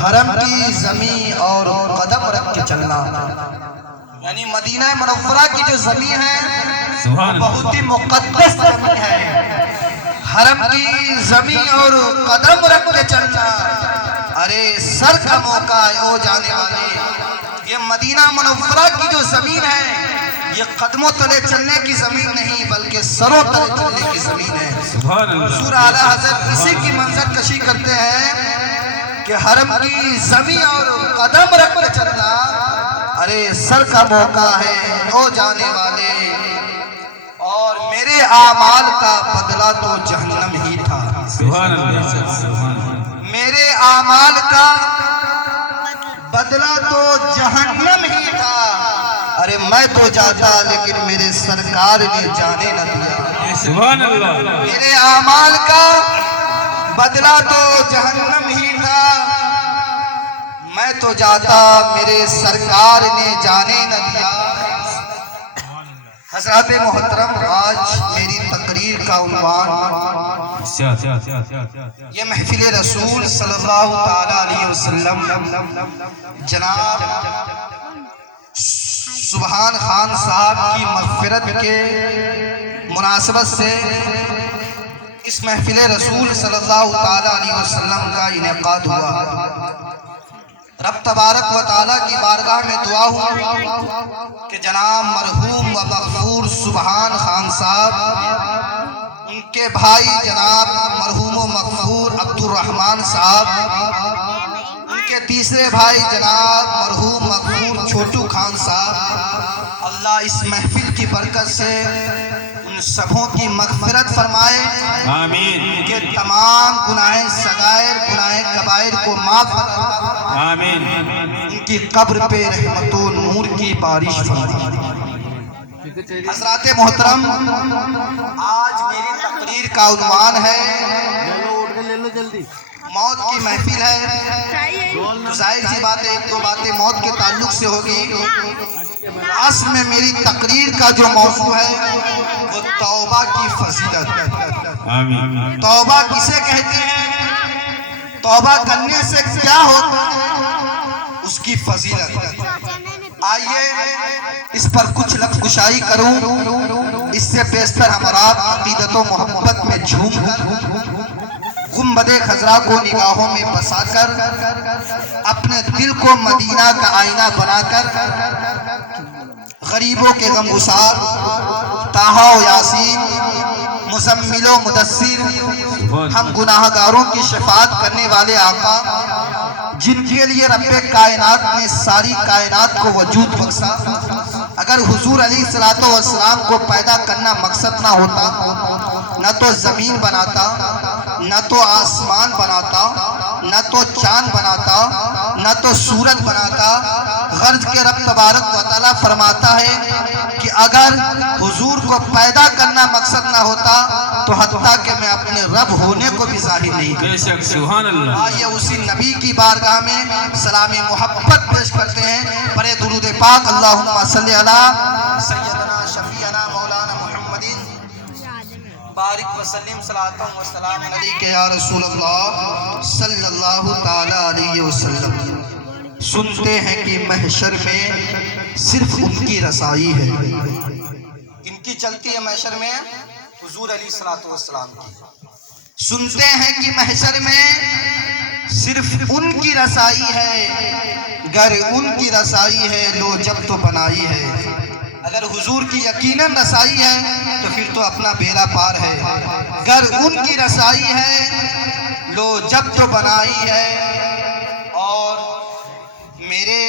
حرم کی زمین اور قدم رکھ کے چلنا، یعنی مدینہ منورہ کی جو زمین ہے بہت ہی مقدس زمین ہے۔ حرم کی زمین اور قدم رکھ کے چلنا، ارے سر کا موقع ہے او جانے والے۔ یہ مدینہ منورہ کی جو زمین ہے یہ قدموں تلے چلنے کی زمین نہیں بلکہ سروں تلے چلنے کی زمین ہے۔ حضور اعلیٰ حضرت اسی کی منظر کشی کرتے ہیں کہ حرم کی زمین اور قدم رکھ کے چلنا، ارے سر کا موقع ہے او جانے والے، اور میرے اعمال کا بدلہ تو جہنم ہی تھا۔ میرے اعمال کا بدلہ تو جہنم ہی تھا، ارے میں تو جاتا لیکن میرے سرکار نے جانے نہ دیا۔ میرے اعمال کا بدلہ تو جہنم ہی تھا، میں تو جاتا میرے سرکار نے جانے نہ دیا۔ حضرات محترم، آج میری تقریر کا عنوان یہ محفل رسول صلی اللہ تعالیٰ علیہ وسلم جناب سبحان خان صاحب کی مغفرت کے مناسبت سے اس محفل رسول صلی اللہ تعالیٰ علیہ وسلم کا انعقاد ہوا۔ رب تبارک و تعالیٰ کی بارگاہ میں دعا ہوا کہ جناب مرحوم و مغفور سبحان خان صاحب، ان کے بھائی جناب مرحوم و مغفور عبد الرحمن صاحب، ان کے تیسرے بھائی جناب مرحوم مغفور چھوٹو خان صاحب، اللہ اس محفل کی برکت سے ان سبوں کی مغفرت فرمائے، آمین۔ ان کے تمام گناہ صغائر گناہ کبائر کو معاف فرمائے، آمین۔ ان کی قبر پہ رحمت و نور کی بارش فرمائے۔ حضرات محترم، آج میری تقریر کا عنوان ہے موت کی محفل ہے، تو ظاہر سی بات ہے ایک دو باتیں موت کے تعلق سے ہوگی۔ اصل میں میری تقریر کا جو موضوع ہے وہ توبہ کی فضیلت۔ توبہ کسے کہتے ہیں، توبہ کرنے سے کیا ہوتا ہے، اس کی فضیلت۔ آئیے اس پر کچھ لفظ گشائی کروں، اس سے بیشتر ہمارا عقیدت و محبت میں جھوم کر گنبد خضرا کو نگاہوں میں بسا کر اپنے دل کو مدینہ کا آئینہ بنا کر غریبوں کے غم گسار، طٰہٰ و یاسین، مزمل و مدثر، ہم گناہ گاروں کی شفاعت کرنے والے آقا، جن کے لیے رب کائنات نے ساری کائنات کو وجود بخشا۔ اگر حضور علیہ السلام کو پیدا کرنا مقصد نہ ہوتا، نہ تو زمین بناتا، نہ تو آسمان بناتا، نہ تو چاند بناتا، نہ تو سورج بناتا۔ غرض کے رب تبارک و تعالیٰ فرماتا ہے کہ اگر حضور کو پیدا کرنا مقصد نہ ہوتا تو حتیٰ کہ میں اپنے رب ہونے کو بھی ظاہر نہیں کرتا۔ آئیے اسی نبی کی بارگاہ میں سلام محبت پیش کرتے ہیں، پڑھے درود پاک، اللہم صلی علی سیدنا شفیعنا مولانا محمد بارک وسلم، صلاۃ و سلام علیک یا رسول اللہ صلی اللہ تعالیٰ علیہ وسلم۔ سنتے ہیں کہ محشر میں صرف ان کی رسائی ہے، ان کی چلتی ہے محشر میں حضور علیہ السلام کی۔ سنتے ہیں کہ محشر میں صرف ان کی رسائی ہے، گر ان کی رسائی ہے لو جب تو بنائی ہے۔ اگر حضور کی یقیناً رسائی ہے تو پھر تو اپنا بیڑا پار ہے، گر ان کی رسائی ہے لو جب تو بنائی ہے، اور میرے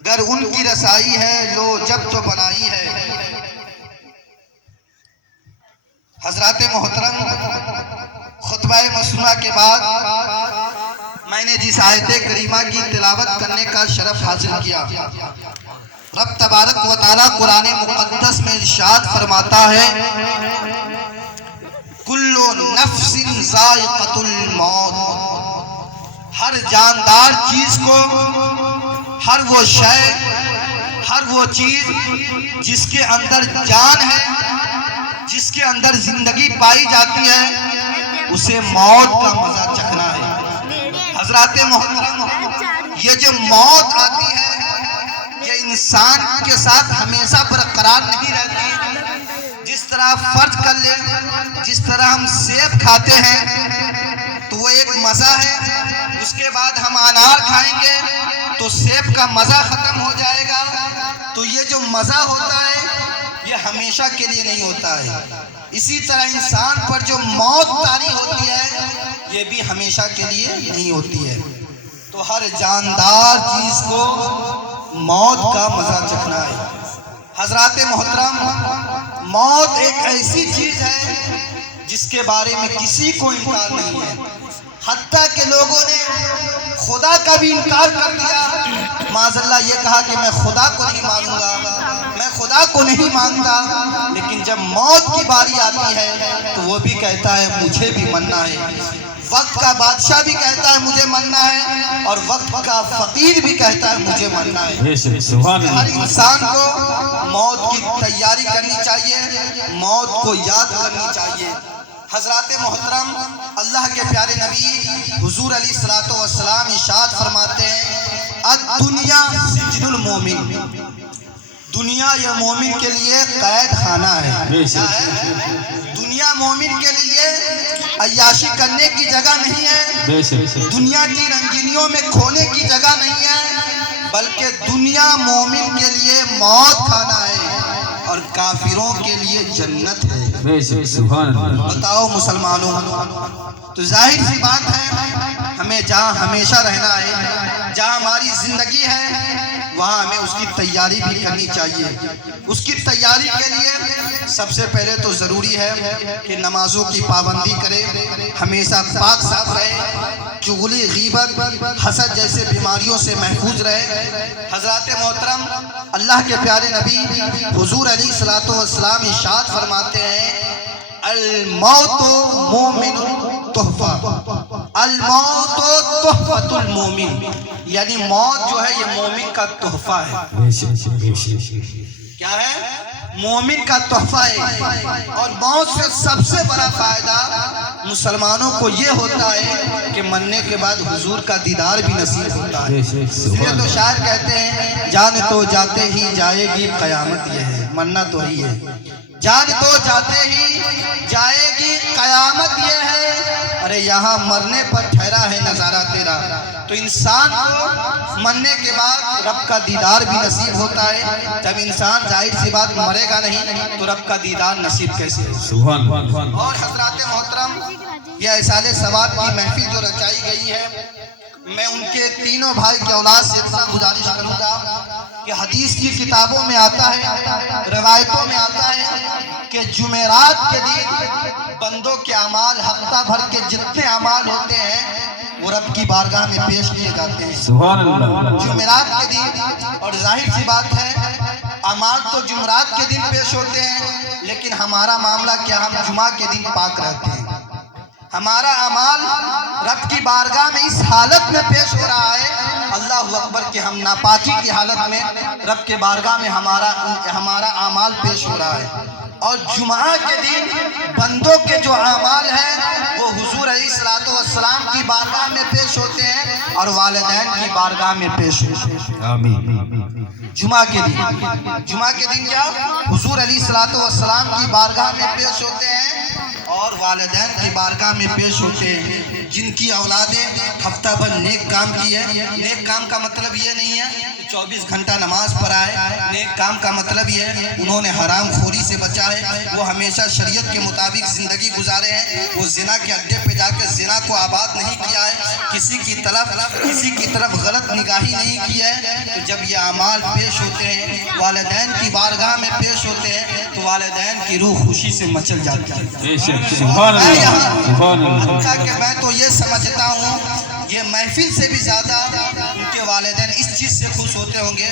گر ان کی رسائی ہے لو جب تو بنائی ہے۔ حضرات محترم، خطبہ مسنونہ کے بعد میں نے جس آیت کریمہ کی تلاوت کرنے کا شرف حاصل کیا، رب تبارک و تعالیٰ قرآن مقدس میں ارشاد فرماتا ہے، کل نفس ذائقۃ الموت، ہر جاندار چیز کو، ہر وہ شے، ہر وہ چیز جس کے اندر جان ہے، جس کے اندر زندگی پائی جاتی ہے، اسے موت کا مزہ چکھنا ہے۔ حضرات محترم، یہ جو موت آتی ہے یہ انسان کے ساتھ ہمیشہ برقرار نہیں رہتی۔ جس طرح فرض کر لیں، جس طرح ہم سیب کھاتے ہیں تو وہ ایک مزہ ہے، اس کے بعد ہم انار کھائیں گے تو سیب کا مزہ ختم ہو جائے گا۔ تو یہ جو مزہ ہوتا ہے یہ ہمیشہ کے لیے نہیں ہوتا ہے۔ اسی طرح انسان پر جو موت طاری ہوتی ہے یہ بھی ہمیشہ کے لیے نہیں ہوتی ہے۔ تو ہر جاندار چیز کو موت کا مزہ چکھنا ہے۔ حضرات محترم، موت ایک ایسی چیز ہے جس کے بارے میں کسی کو انکار نہیں ہے، حتیٰ کہ لوگوں نے خدا کا بھی انکار کر دیا۔ معاذ اللہ یہ کہا کہ میں خدا کو نہیں مانوں گا، میں خدا کو نہیں مانتا، لیکن جب موت کی باری آتی ہے تو وہ بھی کہتا ہے مجھے بھی مرنا ہے۔ وقت کا بادشاہ بھی کہتا ہے مجھے مرنا ہے، اور وقت کا فقیر بھی کہتا ہے مجھے مرنا ہے۔ ہر انسان کو موت کی تیاری کرنی چاہیے، موت کو یاد کرنی چاہیے۔ حضرات محترم، اللہ کے پیارے نبی حضور علیہ الصلوۃ والسلام ارشاد فرماتے ہیں الدنیا سجن المومن، دنیا یہ مومن کے لیے قید خانہ ہے۔ دنیا مومن کے لیے عیاشی کرنے کی جگہ نہیں ہے، دنیا کی رنگینیوں میں کھونے کی جگہ نہیں ہے، بلکہ دنیا مومن کے لیے موت خانہ ہے اور کافروں کے لیے جنت ہے۔ بتاؤ مسلمانوں، تو ظاہر سی بات ہے ہمیں جہاں ہمیشہ رہنا ہے، جہاں ہماری زندگی ہے، وہاں ہمیں اس کی تیاری بھی کرنی چاہیے۔ اس کی تیاری کے لیے سب سے پہلے تو ضروری ہے کہ نمازوں کی پابندی کرے، ہمیشہ پاک صاف رہے، چغلی، غیبت، حسد جیسے بیماریوں سے محفوظ رہے۔ حضرات محترم، اللہ کے پیارے نبی حضور علیہ الصلوۃ والسلام ارشاد فرماتے ہیں الموت مومن تحفہ، الموت تحفۃ المومن، یعنی موت جو ہے یہ مومن کا تحفہ ہے۔ کیا ہے؟ مومن کا تحفہ ہے۔ اور موت سے سب سے بڑا فائدہ مسلمانوں کو یہ ہوتا ہے کہ مرنے کے بعد حضور کا دیدار بھی نصیب ہوتا ہے۔ اس لیے تو شاعر کہتے ہیں جان تو جاتے ہی جائے گی قیامت یہ ہے، مرنا تو ہی ہے، جان تو جاتے ہی جائے گی قیامت یہ ہے، ارے یہاں مرنے پر ٹھہرا ہے نظارہ تیرا۔ تو انسان کو مرنے کے بعد رب کا دیدار بھی نصیب ہوتا ہے۔ جب انسان ظاہر سی بات مرے گا نہیں تو رب کا دیدار نصیب کیسے ہے؟ اور حضرات محترم، یہ احسال ثواب کی محفل جو رچائی گئی ہے، میں ان کے تینوں بھائی کے اولاد سے اتنا گزارش کروں گا کہ حدیث کی کتابوں میں آتا ہے، روایتوں میں آتا ہے کہ جمعرات کے دن بندوں کے اعمال، ہفتہ بھر کے جتنے اعمال ہوتے ہیں وہ رب کی بارگاہ میں پیش کیے جاتے ہیں جمعرات کے دن۔ اور ظاہر سی بات ہے اعمال تو جمعرات کے دن پیش ہوتے ہیں، لیکن ہمارا معاملہ کیا، ہم جمعہ کے دن پاک رہتے ہیں۔ ہمارا اعمال رب کی بارگاہ میں اس حالت میں پیش ہو رہا ہے، اللہ اکبر، کہ ہم ناپاکی کی حالت میں رب کے بارگاہ میں ہمارا اعمال پیش ہو رہا ہے۔ اور جمعہ کے دن بندوں کے جو اعمال ہیں وہ حضور علیہ الصلوۃ والسلام کی بارگاہ میں پیش ہوتے ہیں اور والدین کی بارگاہ میں پیش ہوتے ہیں۔ جمعہ کے دن کیا حضور علیہ الصلوۃ والسلام کی بارگاہ میں پیش ہوتے ہیں اور والدین کی بارگاہ میں پیش ہوتے ہیں۔ جن کی اولادیں ہفتہ بھر نیک کام کی ہے، نیک کام کا مطلب یہ نہیں ہے 24 گھنٹہ نماز پڑھائے، نیک کام کا مطلب یہ ہے انہوں نے حرام خوری سے بچا ہے، وہ ہمیشہ شریعت کے مطابق زندگی گزارے ہیں، وہ زنا کے اڈے پہ جا کے زنا کو آباد نہیں کیا ہے، کسی کی طرف غلط نگاہی نہیں کی ہے۔ تو جب یہ اعمال پیش ہوتے ہیں، والدین کی بارگاہ میں پیش ہوتے ہیں، تو والدین کی روح خوشی سے مچل جاتی ہے۔ کہ میں تو یہ سمجھتا ہوں یہ محفل سے بھی زیادہ ان کے والدین اس چیز سے خوش ہوتے ہوں گے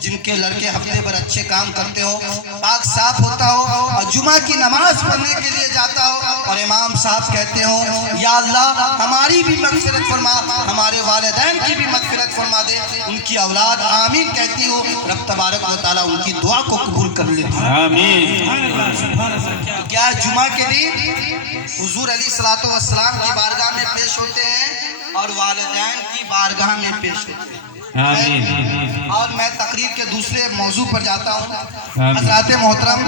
جن کے لڑکے ہفتے بھر اچھے کام کرتے ہو، پاک صاف ہوتا ہو اور جمعہ کی نماز پڑھنے کے لیے جاتا ہو اور امام صاحب کہتے ہو یا اللہ ہماری بھی مغفرت فرما، ہمارے والدین کی بھی مغفرت فرما دے، ان کی اولاد آمین کہتی ہو، رب تبارک و تعالیٰ ان کی دعا کو قبول کر لیتی ہے۔ آمین۔ کیا جمعہ کے دن حضور علیہ السلام کی بارگاہ میں پیش ہوتے ہیں اور والدین کی بارگاہ میں پیش ہوتے ہیں۔ آمین۔ اور میں تقریر کے دوسرے موضوع پر جاتا ہوں۔ حضرات محترم،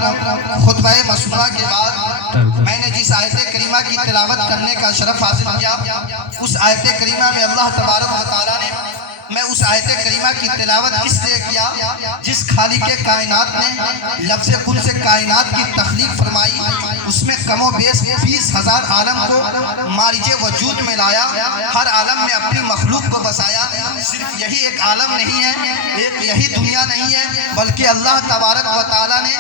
خطبہ مسنونہ کے بعد میں نے جس آیت کریمہ کی تلاوت کرنے کا شرف حاصل کیا، اس آیت کریمہ میں اللہ تبارک و تعالیٰ نے، میں اس آیت کریمہ کی تلاوت اس لیے کیا جس خالق کائنات نے لفظ کن سے کائنات کی تخلیق فرمائی، اس میں کم و بیش 20,000 عالم کو مارج وجود میں لایا، ہر عالم میں اپنی مخلوق کو بسایا۔ صرف یہی ایک عالم نہیں ہے، ایک یہی دنیا نہیں ہے، بلکہ اللہ تبارک و تعالیٰ نے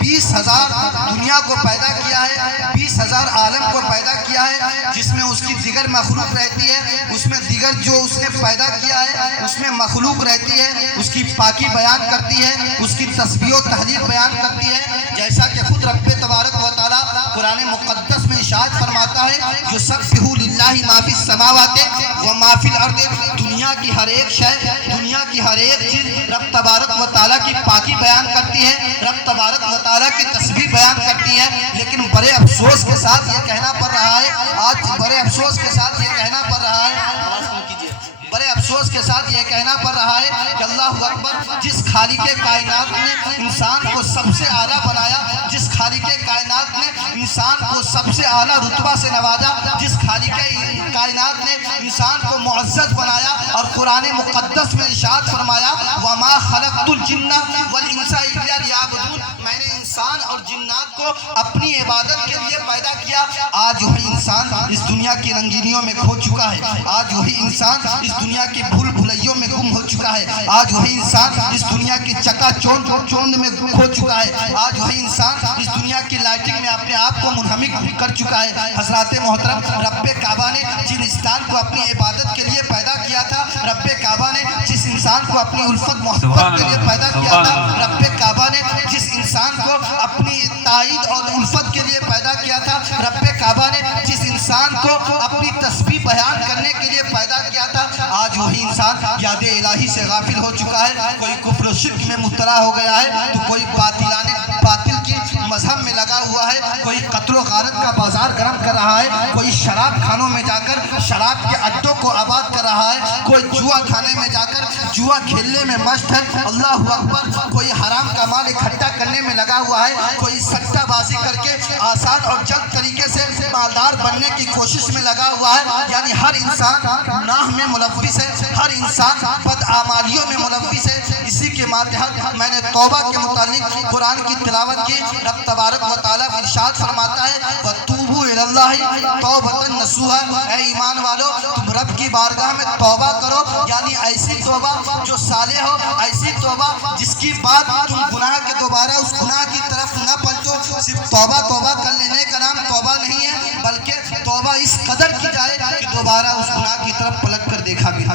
20,000 دنیا کو پیدا کیا ہے، 20,000 عالم کو پیدا کیا ہے، جس میں اس کی دیگر مخلوق رہتی ہے، اس میں دیگر جو اس نے پیدا کیا اس میں مخلوق رہتی ہے، اس کی پاکی بیان کرتی ہے، اس کی تسبیح و تحلیل بیان کرتی ہے، جیسا کہ خود رب تبارک و تعالیٰ قرآن مقدس میں ارشاد فرماتا ہے جو یسبح للہ ما فی السماوات و ما فی الارض، دنیا کی ہر ایک شے، دنیا کی ہر ایک چیز رب تبارک و تعالیٰ کی پاکی بیان کرتی ہے، رب تبارک و تعالیٰ کی تسبیح بیان کرتی ہے۔ لیکن بڑے افسوس کے ساتھ یہ کہنا پڑ رہا ہے، آج بڑے افسوس کے ساتھ یہ کہنا پڑ رہا ہے، بڑے افسوس کے ساتھ یہ کہنا پڑ رہا ہے کہ اللہ اکبر، جس خالق کائنات نے انسان کو سب سے اعلیٰ بنایا، جس خالق کائنات نے انسان کو سب سے اعلیٰ رتبہ سے نوازا، جس خالق کائنات نے انسان کو معزز بنایا اور قرآن مقدس میں ارشاد فرمایا وَمَا خَلَقْتُ الْجِنَّ وَالْإِنسَ إِلَّا لِيَعْبُدُونِ، میں نے انسان اور جنات کو اپنی عبادت کے لیے پیدا کیا۔ آج وہی انسان اس دنیا کی رنگینیوں میں کھو چکا ہے، آج وہی انسان اس دنیا کی بھول بھلیوں میں گم ہو چکا ہے، آج وہی انسان اس دنیا کی چکا چوند میں کھو چکا ہے، آج وہی انسان اس دنیا کی لائٹنگ میں اپنے آپ کو منہمک کر چکا ہے۔ حضرات محترم، رب کعبہ نے جن انسان کو اپنی عبادت کے لیے پیدا کیا تھا، رب کعبہ نے جس انسان کو اپنی الفت محبت کے لیے پیدا کیا تھا، رب کعبہ نے جس انسان کو اپنی تائید اور الفت کے لیے پیدا کیا تھا، رب کعبہ نے جس انسان کو اپنی تسبیح بیان کرنے کے لیے پیدا کیا تھا، آج وہی انسان یاد الہی سے غافل ہو چکا ہے۔ کوئی کفر و شرک میں مبتلا ہو گیا ہے، تو کوئی باطل کی مذہب میں لگا ہوا ہے، کوئی قتل و غارت کا بازار گرم کر رہا ہے، کوئی شراب خانوں میں جا کر شراب کے اڈوں کو آباد کر رہا ہے، کوئی جوا کھانے میں جا کر جوا کھیلنے میں مست ہے، اللہ اکبر، کوئی حرام کا مال اکٹھا کرنے میں لگا ہوا ہے، کوئی سٹہ بازی کر کے آسان اور جلد طریقے سے مالدار بننے کی کوشش میں لگا ہوا ہے۔ یعنی ہر انسان گناہ میں ملوث ہے، ہر انسان بدعمالیوں میں ملوث ہے۔ اسی کے ماتحت میں نے توبہ کے متعلق قرآن کی تلاوت کی، رب تبارک و تعالیٰ ارشاد فرماتا ہے وَتُوبُوا إِلَى اللَّهِ تَوْبَةً نَصُوحًا، اے ایمان والو تم رب کی بارگاہ میں توبہ کرو، یعنی ایسی توبہ جو صالح ہو، ایسی توبہ جس کی بعد تم گناہ کے دوبارہ اس گناہ کی طرف نہ پلٹو۔ صرف توبہ کر لینے کا نام توبہ نہیں ہے، بلکہ توبہ اس قدر کی جائے کہ دوبارہ اس گناہ کی طرف پلٹ کر دیکھا گیا۔